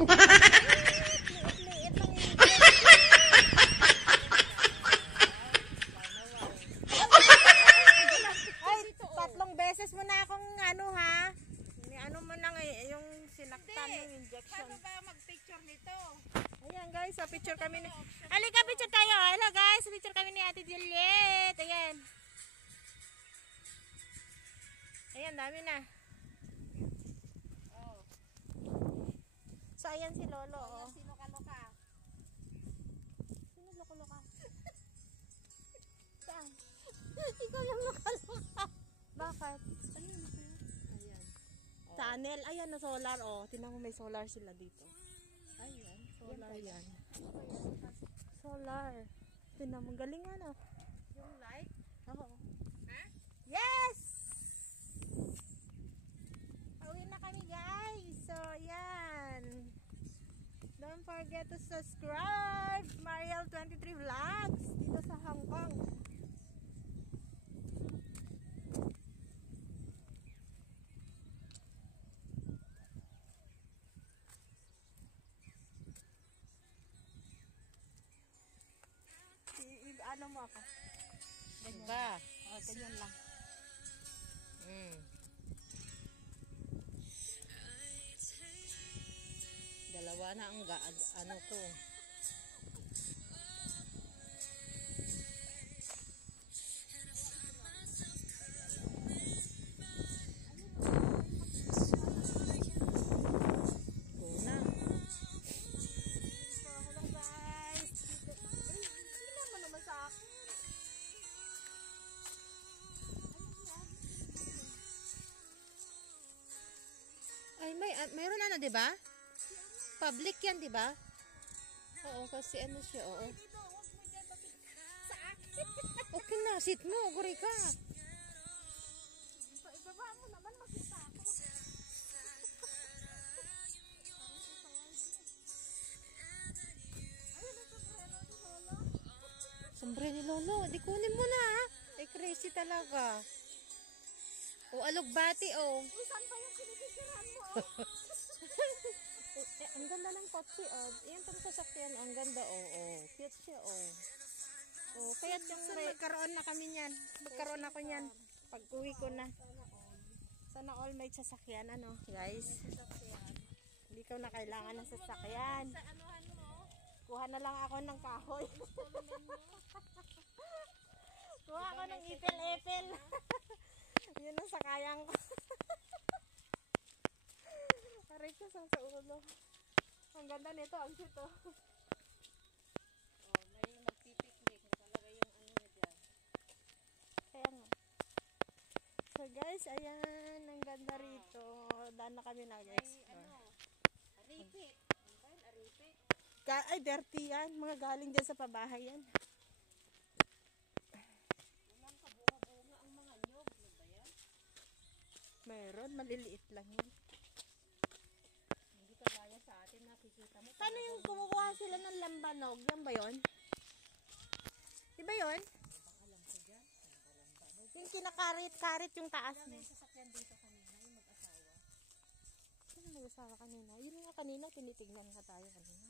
Liit lang yung ay, 3 beses mo na akong ano ha. Ano mo na yung sinaktan ng injection. Paano ba mag-picture nito? Ayan guys, so picture kami ni... Halika, picture tayo. Hello guys, picture kami ni Ate Juliet. Ayan. Ayan, dami na. Oh. So ayan si Lolo. Oh. Sino ka-loka? Sino loko-loka? Saan? Ikaw yung loko-loka. Bakit? Ano yun? Ayan. Channel. Ayan na solar. Oh, tingnan mo may solar sila dito. Ayan, solar yan. Solar. Tingnan mo, galing ano. Yung light? Oo. Ha? Yes! Pauwi na kami guys. So, yan. Don't forget to subscribe Mariel 23 Vlogs dito sa Hong Kong. Ano mo ako? Ganyan. Ba? O, ganyan lang. Dalawa na ang ano ko. So, hello guys. Tingnan mo naman sa akin. Ay, mayroon ano, 'di ba? Public 'yan, 'di ba? Oo, kasi ano siya, oo. Sa akin. Okay na, sit mo, guri ka. Ibaba mo naman, makita ako. Ayun, ito preno ni Lolo. Sombre ni Lolo, di kunin mo na, ha? Ay, crazy talaga. O, alugbati, o. Uy, saan pa yung pinipicturehan mo? Ang ganda ng kotse, oh. Yan pang sasakyan, ang ganda, oh. Oh, cute siya, oh. Oh, kaya't yung So, magkaroon na kami niyan. Magkaroon ako niyan. Pag uwi ko na. Sana all may sasakyan, ano, guys. Hindi ko na kailangan ng sasakyan. Sa anuhan mo, Kuha na lang ako ng kahoy. Kuha ako ng ipil-ipil. Yun ang sakayang ko. Aray ko sa ulo. Ang ganda nito, ang cute oh. oh, may magpipiknik, nakalagay yung ano niya dyan. Kaya nga. So guys, ayan, ang ganda rito. Daan na kami Ay, nag-explore. ano, aripit. Ano ba yun, aripit? Ay, dirty yan. Mga galing dyan sa pabahay yan. Walang kabunga-bunga ang mga nyog, ano ba yan? Meron, maliliit lang yan. Hindi kagaya sa atin, nakikita mo. Paano yung kumukuha sila ng lambanog? Yan ba yun? Di ba yun? Alam ko dyan, Yung kinakarit-karit yung taas may niya. sasakyan dito kanina, yung mag-asawa. Sino nag-asawa kanina? Yun nga kanina, tinitignan ka tayo kanina.